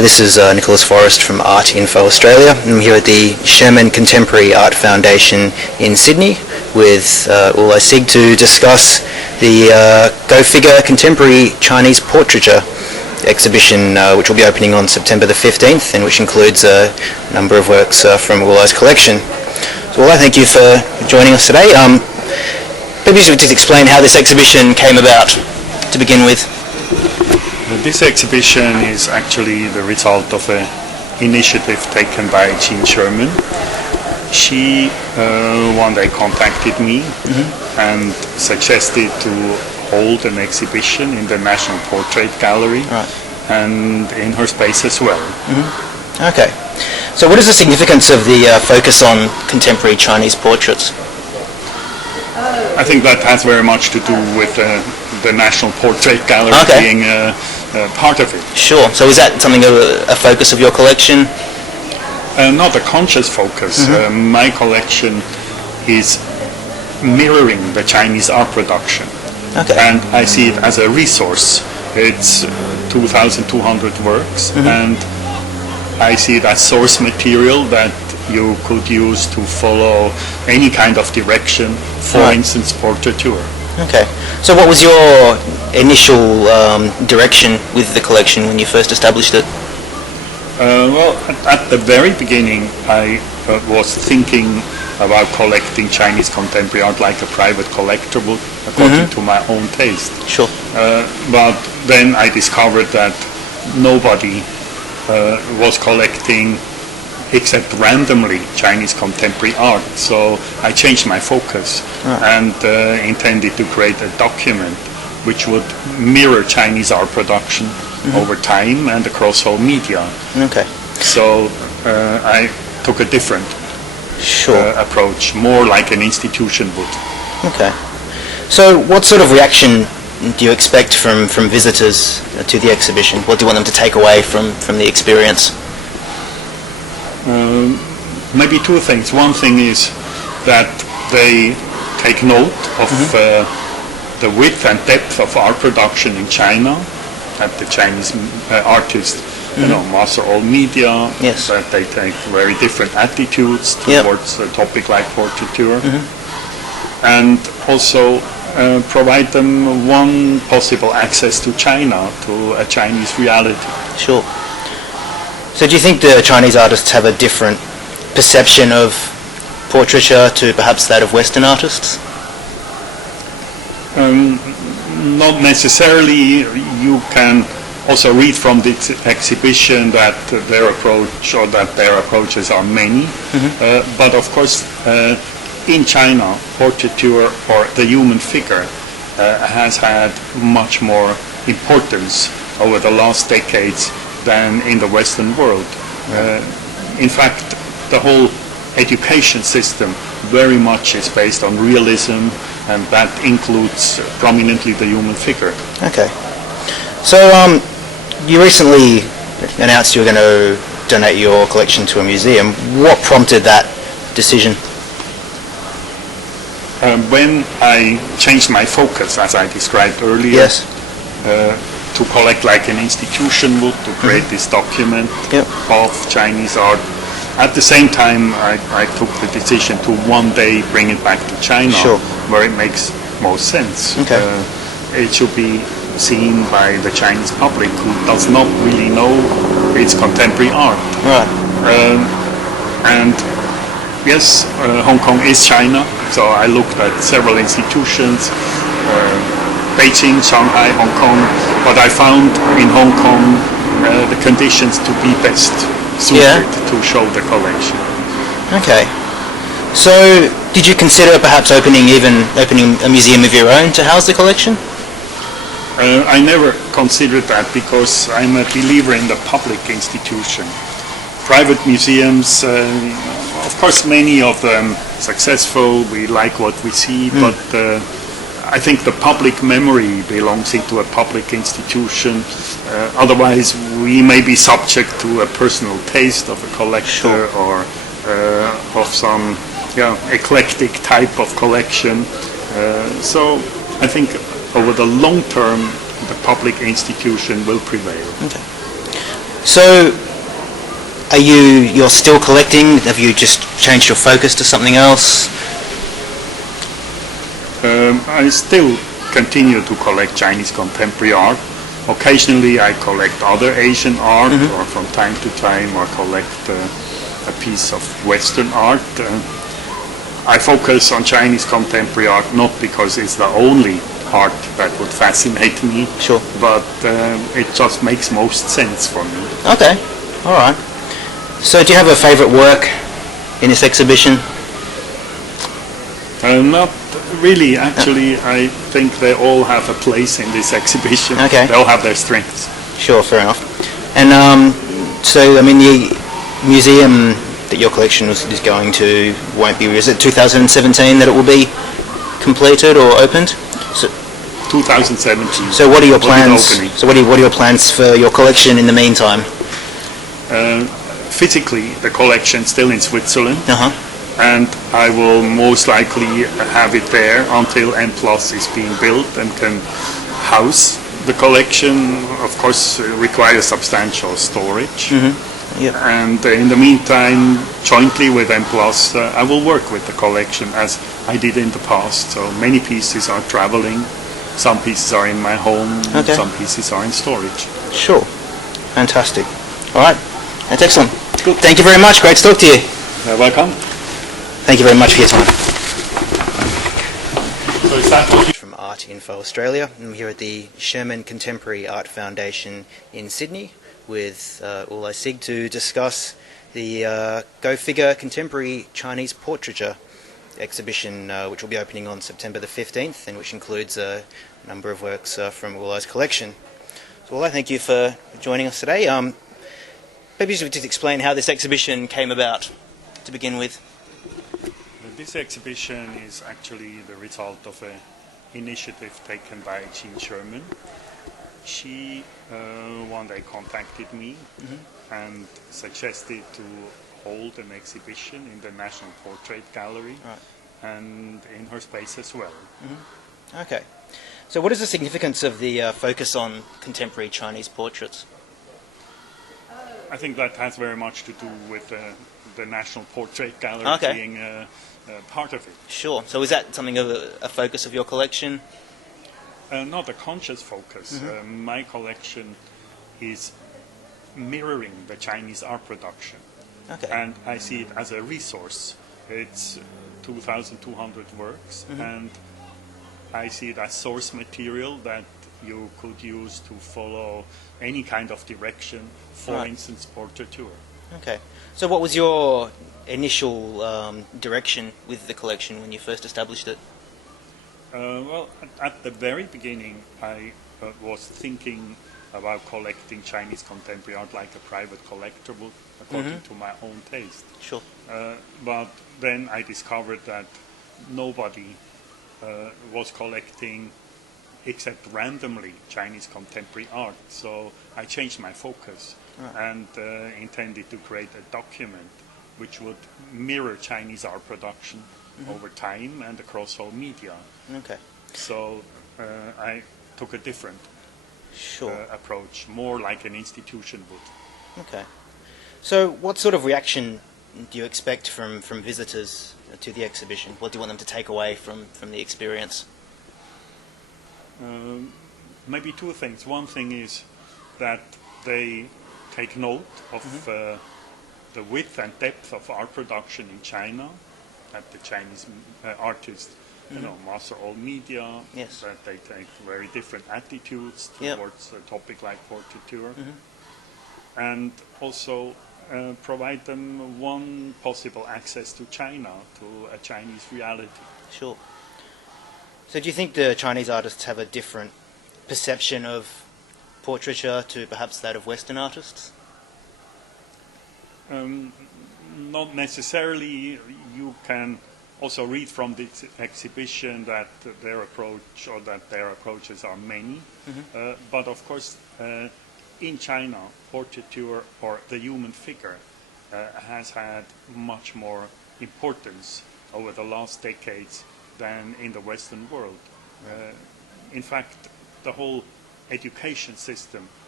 This is Nicholas Forrest from Art Info Australia. I'm here at the Sherman Contemporary Art Foundation in Sydney with Uli Sigg to discuss the Go Figure Contemporary Chinese Portraiture exhibition, which will be opening on September the 15th, and which includes a number of works from Uli's collection. So Uli, thank you for joining us today. Maybe you should just explain how this exhibition came about to begin with. This exhibition is actually the result of an initiative taken by Jean Sherman. She one day contacted me and suggested to hold an exhibition in the National Portrait Gallery and in her space as well. Okay. So what is the significance of the focus on contemporary Chinese portraits? I think that has very much to do with the National Portrait Gallery being part of it. Sure. So is that something of a focus of your collection? Not a conscious focus. My collection is mirroring the Chinese art production. Okay. And I see it as a resource. It's 2,200 works, and I see it as source material that you could use to follow any kind of direction, for instance, portraiture. Okay. So what was your initial direction with the collection when you first established it? Well, at the very beginning, I was thinking about collecting Chinese contemporary art like a private collector would, according to my own taste. Sure. But then I discovered that nobody was collecting except randomly Chinese contemporary art. So I changed my focus and intended to create a document which would mirror Chinese art production over time and across all media. Okay. So I took a different approach, more like an institution would. Okay. So what sort of reaction do you expect from visitors to the exhibition? What do you want them to take away from the experience? Maybe two things. One thing is that they take note of the width and depth of art production in China, that the Chinese artists master all media, that they take very different attitudes towards a topic like portraiture, and also provide them one possible access to China, to a Chinese reality. Sure. So do you think the Chinese artists have a different perception of portraiture to perhaps that of Western artists? Not necessarily. You can also read from the exhibition that their approach or that their approaches are many. But of course, in China, portraiture or the human figure has had much more importance over the last decades than in the Western world. In fact, the whole education system very much is based on realism, and that includes prominently the human figure. Okay. So you recently announced you were going to donate your collection to a museum. What prompted that decision? When I changed my focus, as I described earlier, to collect like an institution would, to create this document of Chinese art. At the same time, I took the decision to one day bring it back to China, where it makes most sense. It should be seen by the Chinese public who does not really know its contemporary art. And yes, Hong Kong is China, so I looked at several institutions, Beijing, Shanghai, Hong Kong, but I found in Hong Kong the conditions to be best suited to show the collection. Okay. So did you consider perhaps opening a museum of your own to house the collection? I never considered that because I'm a believer in the public institution. Private museums, of course many of them successful, we like what we see, but I think the public memory belongs into a public institution. Otherwise, we may be subject to a personal taste of a collector or of some eclectic type of collection. So I think over the long term, the public institution will prevail. Okay. So, you're still collecting? Have you just changed your focus to something else? I still continue to collect Chinese contemporary art. Occasionally I collect other Asian art, or from time to time I collect a piece of Western art. I focus on Chinese contemporary art not because it's the only art that would fascinate me, Sure. but it just makes most sense for me. Okay, alright. So do you have a favourite work in this exhibition? Not really, actually. I think they all have a place in this exhibition. Okay. They all have their strengths. Sure, fair enough. And so, I mean, the museum that your collection is going to won't be, is it 2017 that it will be completed or opened? So, 2017. so what are your will be the plans? opening. So what are your plans for your collection in the meantime? Physically, the collection still in Switzerland, and I will most likely have it there until M Plus is being built and can house the collection. Of course, requires substantial storage. Yep. And in the meantime, jointly with M Plus, I will work with the collection as I did in the past. So many pieces are traveling, some pieces are in my home, Okay. some pieces are in storage. Sure. Fantastic. All right. That's excellent. Good. Thank you very much. Great to talk to you. You're welcome. Thank you very much for your time. So is that what you From Art Info Australia. I'm here at the Sherman Contemporary Art Foundation in Sydney with Uli Sigg to discuss the Go Figure Contemporary Chinese Portraiture exhibition, which will be opening on September the 15th, and which includes a number of works from Uli's collection. So Uli, thank you for joining us today. Maybe you should just explain how this exhibition came about to begin with. This exhibition is actually the result of an initiative taken by Jean Sherman. She one day contacted me and suggested to hold an exhibition in the National Portrait Gallery and in her space as well. Okay. So what is the significance of the focus on contemporary Chinese portraits? I think that has very much to do with the National Portrait Gallery Okay. being part of it. Sure. So is that something of a focus of your collection? Not a conscious focus. My collection is mirroring the Chinese art production. Okay. And I see it as a resource. It's 2,200 works, and I see it as source material that you could use to follow any kind of direction, for instance, portraiture. Okay. So what was your initial direction with the collection when you first established it? Well, at the very beginning, I was thinking about collecting Chinese contemporary art like a private collector would, according to my own taste. Sure. But then I discovered that nobody was collecting except randomly Chinese contemporary art. So I changed my focus and intended to create a document which would mirror Chinese art production over time and across all media. Okay. So I took a different approach, more like an institution would. Okay. So what sort of reaction do you expect from visitors to the exhibition? What do you want them to take away from the experience? Maybe two things. One thing is that they take note of the width and depth of art production in China, that the Chinese artists, master all media, that they take very different attitudes towards a topic like portraiture, and also provide them one possible access to China, to a Chinese reality. Sure. So do you think the Chinese artists have a different perception of portraiture to perhaps that of Western artists? Not necessarily. You can also read from this exhibition that their approach, or that their approaches are many. But of course, in China, portraiture, or the human figure, has had much more importance over the last decades than in the Western world. In fact, the whole education system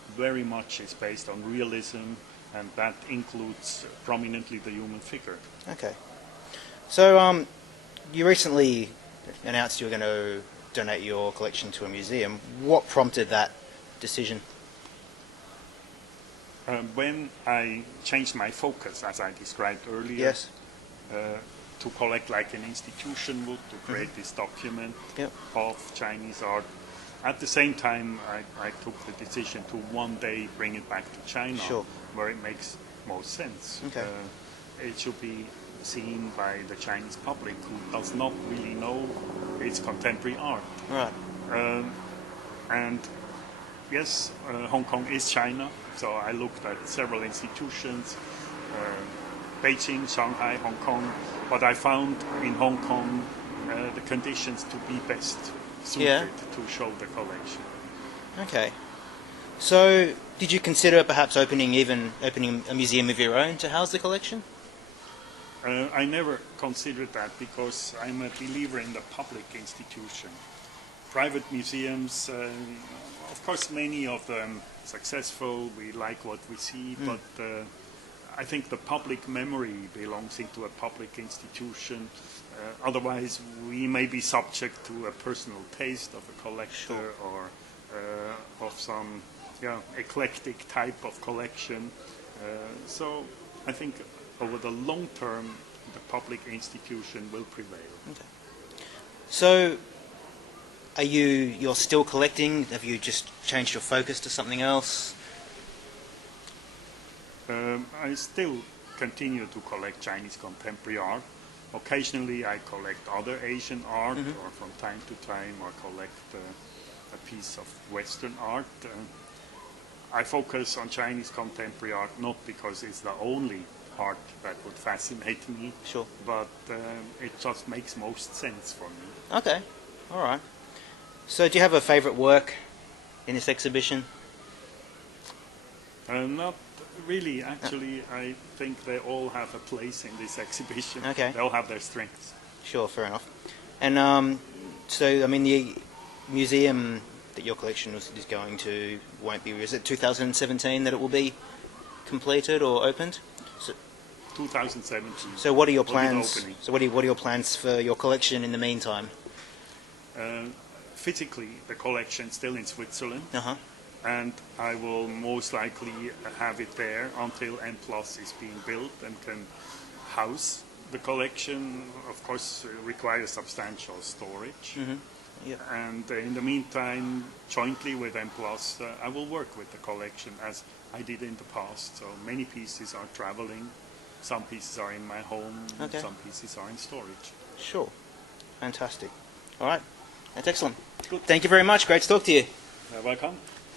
very much is based on realism, and that includes prominently the human figure. Okay. So, you recently announced you were going to donate your collection to a museum. What prompted that decision? When I changed my focus, as I described earlier, Yes. to collect like an institution would, to create this document of Chinese art. At the same time, I took the decision to one day bring it back to China, Sure. where it makes most sense. Okay. It should be seen by the Chinese public who does not really know its contemporary art. Right. And yes, Hong Kong is China, so I looked at several institutions, Beijing, Shanghai, Hong Kong, but I found in Hong Kong the conditions to be best suited to show the collection. Okay. So, did you consider perhaps opening a museum of your own to house the collection? I never considered that because I'm a believer in the public institution. Private museums, of course, many of them successful. We like what we see, but I think the public memory belongs into a public institution. Otherwise, we may be subject to a personal taste of a collector or of some eclectic type of collection. So I think over the long term, the public institution will prevail. Okay. So, you're still collecting? Have you just changed your focus to something else? I still continue to collect Chinese contemporary art. Occasionally I collect other Asian art, or from time to time I collect a piece of Western art. I focus on Chinese contemporary art not because it's the only art that would fascinate me, Sure. but it just makes most sense for me. Okay. All right. So, do you have a favorite work in this exhibition? Not really. Actually, I think they all have a place in this exhibition. Okay. They all have their strengths. Sure, fair enough. And so, I mean, the museum that your collection is going to won't be. Is it 2017 that it will be completed or opened? 2017. So, what are your will be the plans? opening. So, what are your plans for your collection in the meantime? Physically, the collection is still in Switzerland, Uh-huh. and I will most likely have it there until N Plus is being built and can house the collection. Of course, requires substantial storage. Yep. And in the meantime, jointly with N Plus, I will work with the collection as I did in the past. So many pieces are traveling. Some pieces are in my home. Okay. Some pieces are in storage. Sure. Fantastic. All right. That's excellent. Good. Thank you very much. Great to talk to you. Welcome.